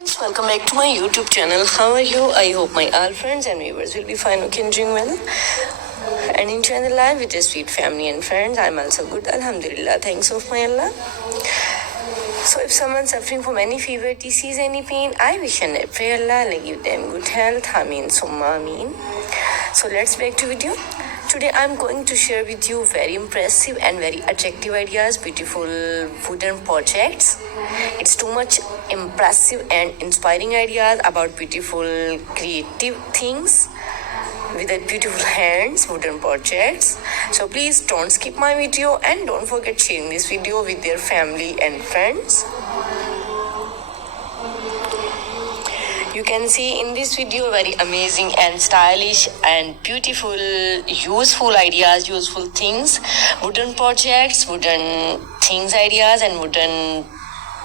Welcome back to my YouTube channel. How are you? I hope my all friends and viewers will be fine, okay, and doing well and enjoying the life with your sweet family and friends. I'm also good, Alhamdulillah. Thanks of my Allah. So if someone's suffering from any fever, disease, any pain, I wish and I pray Allah will give them good health. Ameen summa ameen. So let's back to video. Today I'm going to share with you very impressive and very attractive ideas, beautiful wooden projects. It's too much impressive and inspiring ideas about beautiful creative things with a beautiful hands, wooden projects. So please don't skip my video and don't forget sharing this video with your family and friends. You can see in this video very amazing and stylish and beautiful, useful ideas, useful things, wooden projects, wooden things ideas and wooden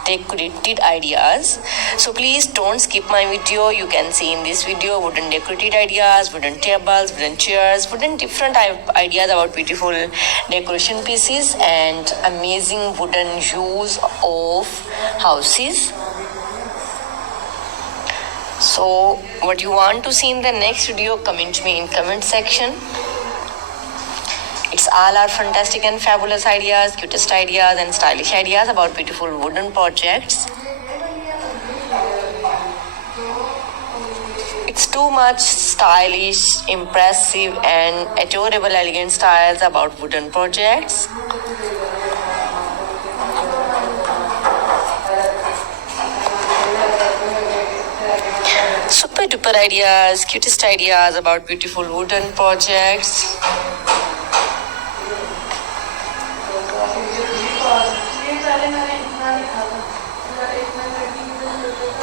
decorated ideas. So please don't skip my video. You can see in this video wooden decorated ideas, wooden tables, wooden chairs, wooden different ideas about beautiful decoration pieces and amazing wooden use of houses. So what you want to see in the next video, comment me in comment section. It's all our fantastic and fabulous ideas, cutest ideas and stylish ideas about beautiful wooden projects. It's too much stylish, impressive and adorable elegant styles about wooden projects. Super duper ideas, cutest ideas about beautiful wooden projects.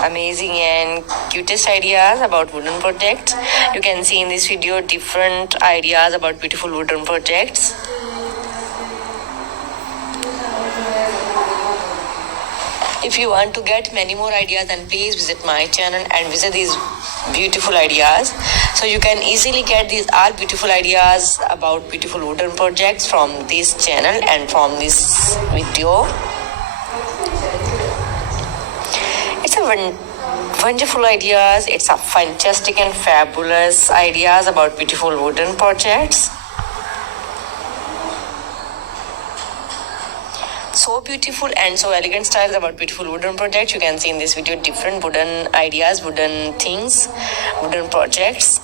Amazing and cutest ideas about wooden projects. You can see in this video different ideas about beautiful wooden projects. If you want to get many more ideas, then please visit my channel and visit these beautiful ideas. So you can easily get these all beautiful ideas about beautiful wooden projects from this channel and from this video. It's a wonderful ideas. It's a fantastic and fabulous ideas about beautiful wooden projects. So beautiful and so elegant styles about beautiful wooden projects. You can see in this video different wooden ideas, wooden things, wooden projects.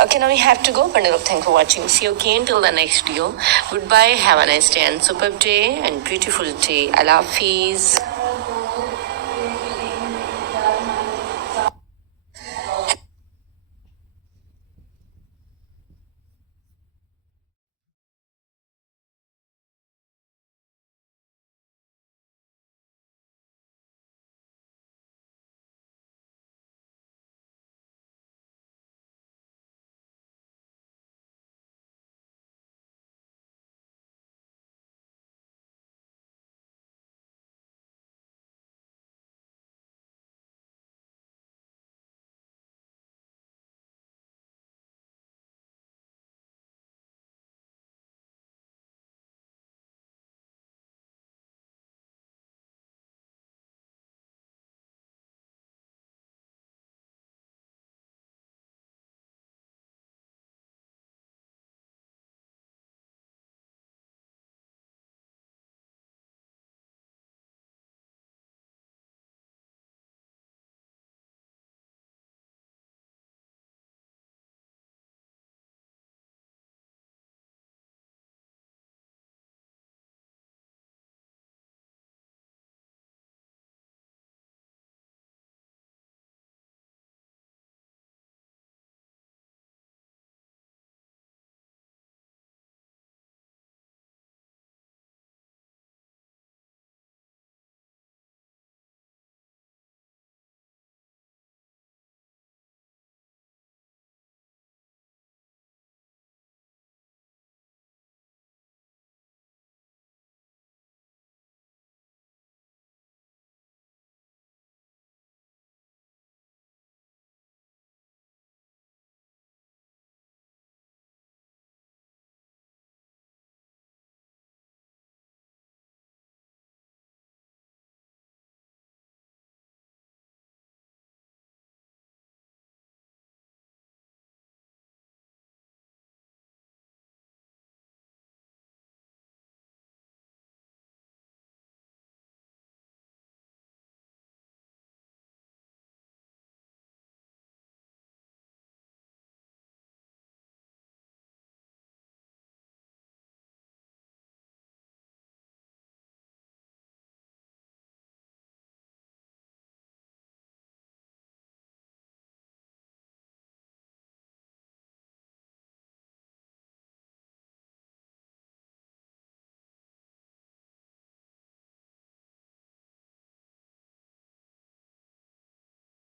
Okay, now we have to go. Bundle of thanks for watching. See you again till the next video. Goodbye. Have a nice day and superb day and beautiful day. Allah Hafiz.